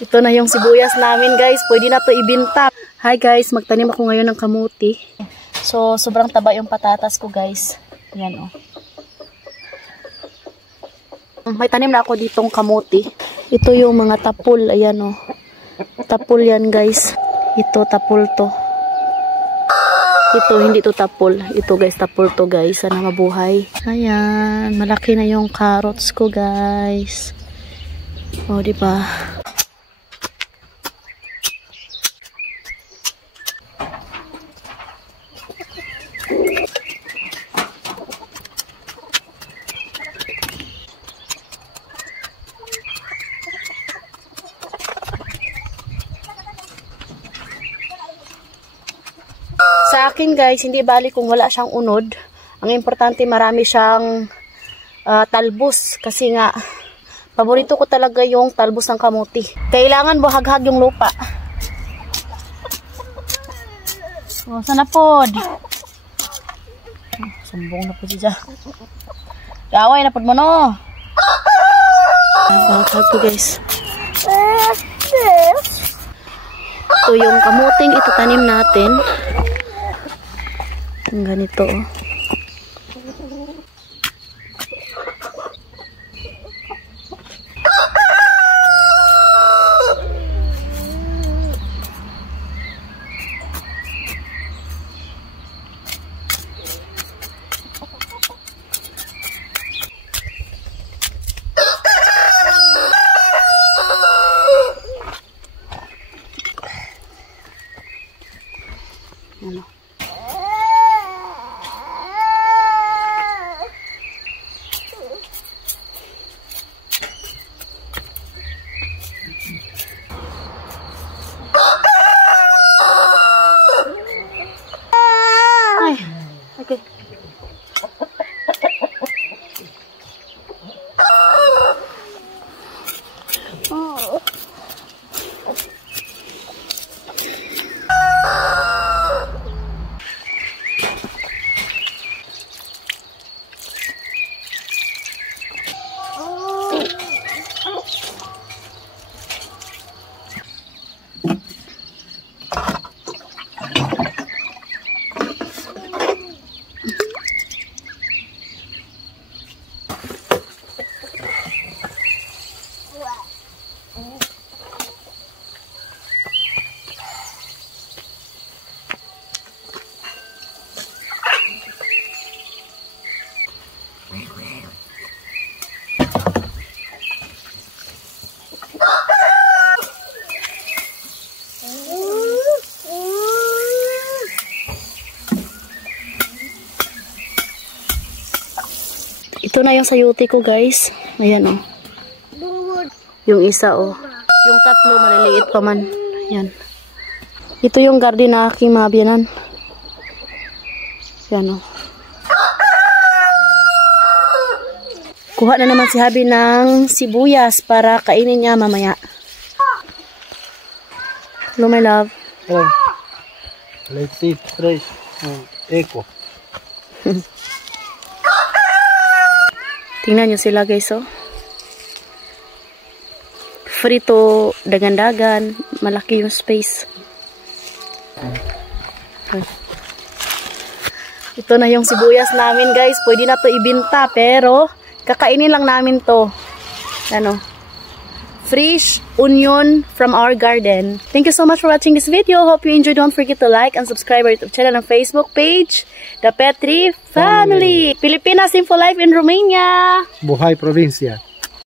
Ito na yung sibuyas namin, guys. Pwede na to ibinta. Hi guys, magtanim ako ngayon ng kamuti. So, sobrang taba yung patatas ko, guys. Yan, oh. May tanim na ako ditong kamuti. Ito yung mga tapul. Ayan, oh. Tapul yan, guys. Ito, tapul to. Ito, hindi to tapul. Ito, guys, tapul to, guys. Sana mabuhay. Ayan. Malaki na yung carrots ko, guys. Oh, diba? Sa akin, guys, hindi bali kung wala siyang unod. Ang importante, marami siyang talbos. Kasi nga, paborito ko talaga yung talbos ng kamuti. Kailangan buhaghag yung lupa. O, sana pod. Sumbong na po siya. Gaway na pod mo, no? Buhaghag ko, guys. Ito yung kamuting itatanim natin. Ang ganito, oh. Ano? Ay, okay. Oh. Ito na yung sayuti ko, guys. Ayan, oh. Yung isa, oh. Yung tatlo, maliliit pa man. Ayan. Ito yung garden na aking mga biyanan. Ayan, oh. Kuha na naman si Habi ng sibuyas para kainin niya mamaya. Hello, my love. Hello. Let's eat fresh. Eco. Tingnan nyo sila, guys, oh. Frito, dagan-dagan. Malaki yung space. Ito na yung sibuyas namin, guys. Pwede na to ibinta, pero kakainin lang namin to. Ano? Fresh onion from our garden. Thank you so much for watching this video. Hope you enjoyed. Don't forget to like and subscribe our YouTube channel and Facebook page, The Petri Family. Pilipinas Simple Life in Romania. Buhay Provincia.